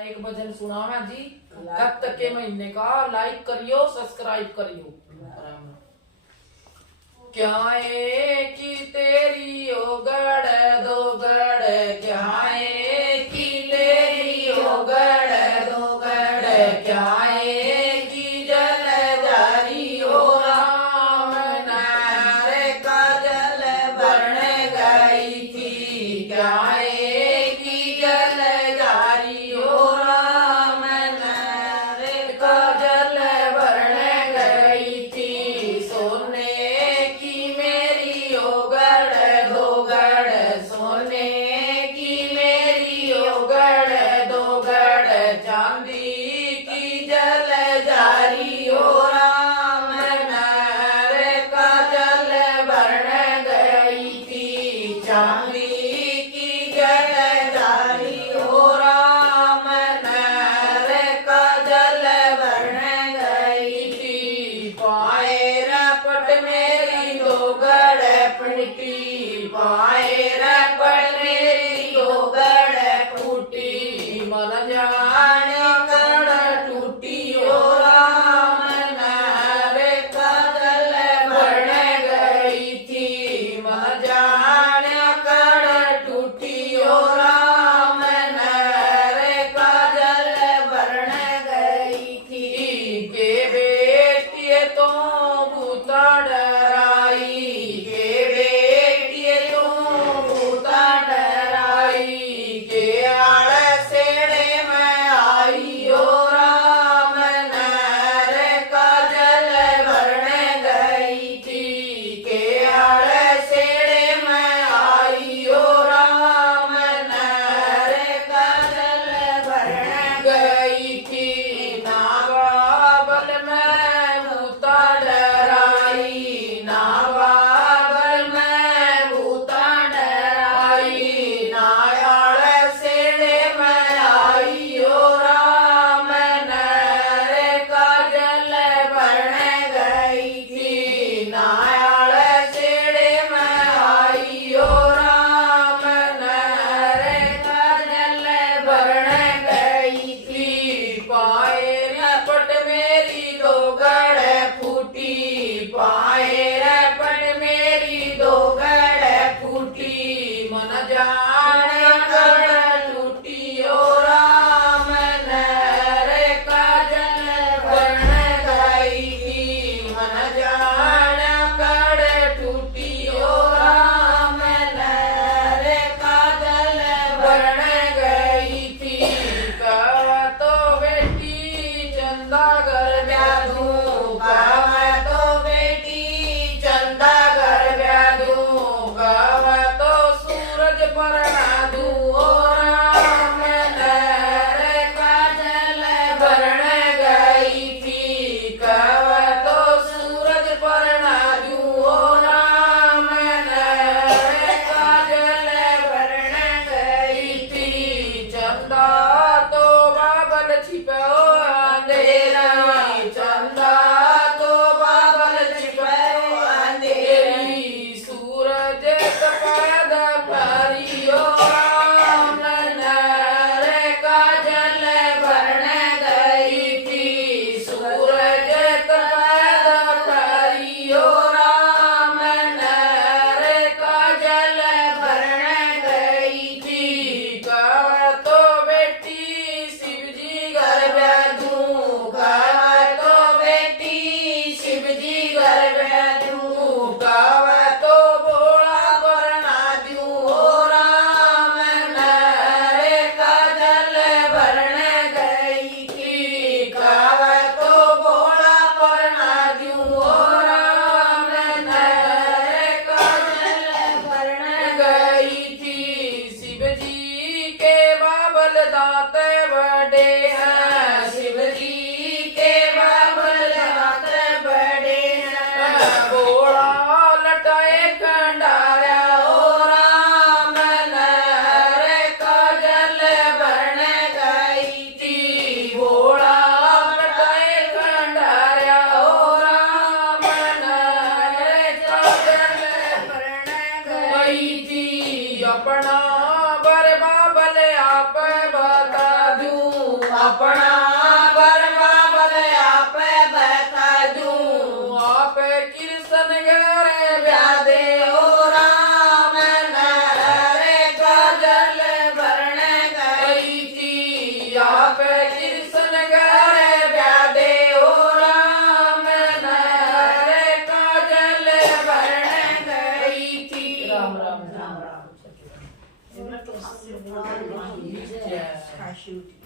एक भजन सुनाना जी। कब तक के महीने का लाइक करियो सब्सक्राइब करियो। क्या है कि तेरी ओ गड़ दो गड़, क्या है कि तेरी ओ गड़ दो गड़, क्या है कि जल जारी हो राम नारे का जल बन गई थी, क्या है कि जल जारी हो राम नारे का जल बन गई थी। सोने की मेरी ओ गड़ दो गड़, सोने की मेरी ओ गड़ दो गड़, चांदी की जल जारी हो राम नारे का जल बन गई थी, चांदी की जल जारी हो राम नारे का जल बन गई थी। पाए रपट मेरी दो गड़ फूटी, पाए रपट मेरी दो गड़ फूटी, मन जाने गड़ टूटी हो राम नारे का जल बन गई थी, मन जाने गड़ टूटी हो राम नारे का जल बन गई थी। के बेटिए तो भूता डराई, के बेटिए तो भूता डराई, के आड़ सेड़े में अपना बरवा बल आपे बैठा दूं आपे कृष्ण घरे ब्याह दे ओ राम नरे काजल भरने गई थी आपे कृष्ण घरे ब्याह दे ओ राम नरे काजल भरने गई थी राम राम राम राम जय। Cashew.